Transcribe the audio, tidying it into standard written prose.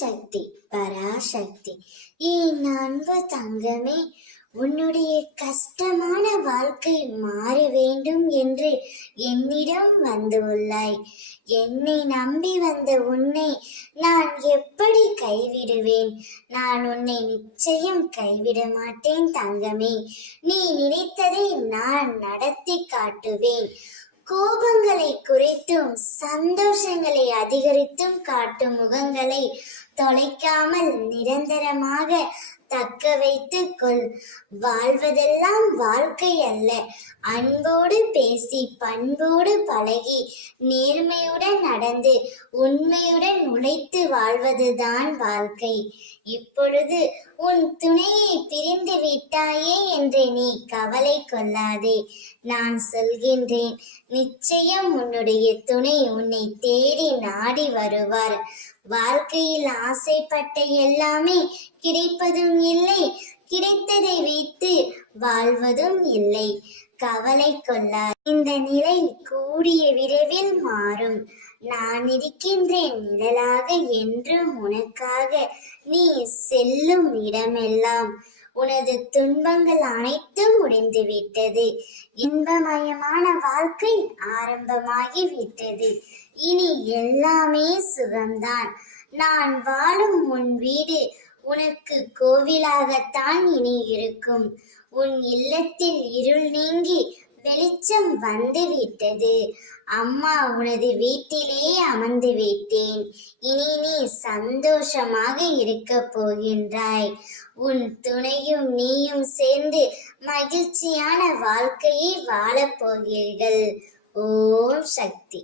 சக்தி பராசக்தி. என் அன்பு தங்கமே, உன்னுடைய கஷ்டமான வாழ்க்கை மாற வேண்டும் என்று என்னிடம் வந்துள்ளாய். என்னை நம்பி வந்த உன்னை நான் எப்படி கைவிடுவேன்? நான் உன்னை நிச்சயம் கைவிட மாட்டேன் தங்கமே. நீ நினைத்ததை நான் நடத்தி காட்டுவேன். கோபங்களை குறைத்தும் சந்தோஷங்களை அதிகரித்தும் காட்டும் முகங்களை தொலைக்காமல் நிரந்தரமாக தக்க வைத்துக் கொள். வாழ்வதெல்லாம் வாழ்க்கை அல்ல. அன்போடு பேசி பண்போடு பழகி நேர்மையுடன் நடந்து உண்மையுடன் உழைத்து வாழ்வதுதான் வாழ்க்கை. இப்பொழுது உன் துணையை பிரிந்து விட்டாயே என்று நீ கவலை கொள்ளாதே. நான் சொல்கின்றேன், நிச்சயம் உன்னுடைய துணை உன்னை தேடி நாடி வருவார். வாழ்க்கையில் ஆசைப்பட்ட எல்லாமே கிடைப்பதும் இல்லை, கிடைத்ததை வைத்து வாழ்வதும் இல்லை. கவலை கொள்ளார். இந்த நிலை கூடிய விரைவில் மாறும். நான் இருக்கின்றேன் நிழலாக என்றும் உனக்காக. நீ செல்லும் இடமெல்லாம் உனது துன்பங்கள் அனைத்தும் முடிந்துவிட்டது. இன்பமயமான வாழ்க்கை ஆரம்பமாகி விட்டது. இனி எல்லாமே சுகம்தான். நான் வாழும் உன் வீடு உனக்கு கோவிலாகத்தான் இனி இருக்கும். உன் இல்லத்தில் இருள் நீங்கி வெளிச்சம் வந்து விட்டது. அம்மா உனது வீட்டிலே அமர்ந்து விட்டேன். இனி நீ சந்தோஷமாக இருக்க போகின்றாய். உன் துணையும் நீயும் சேர்ந்து மகிழ்ச்சியான வாழ்க்கையை வாழப் போகிறீர்கள். ஓம் சக்தி.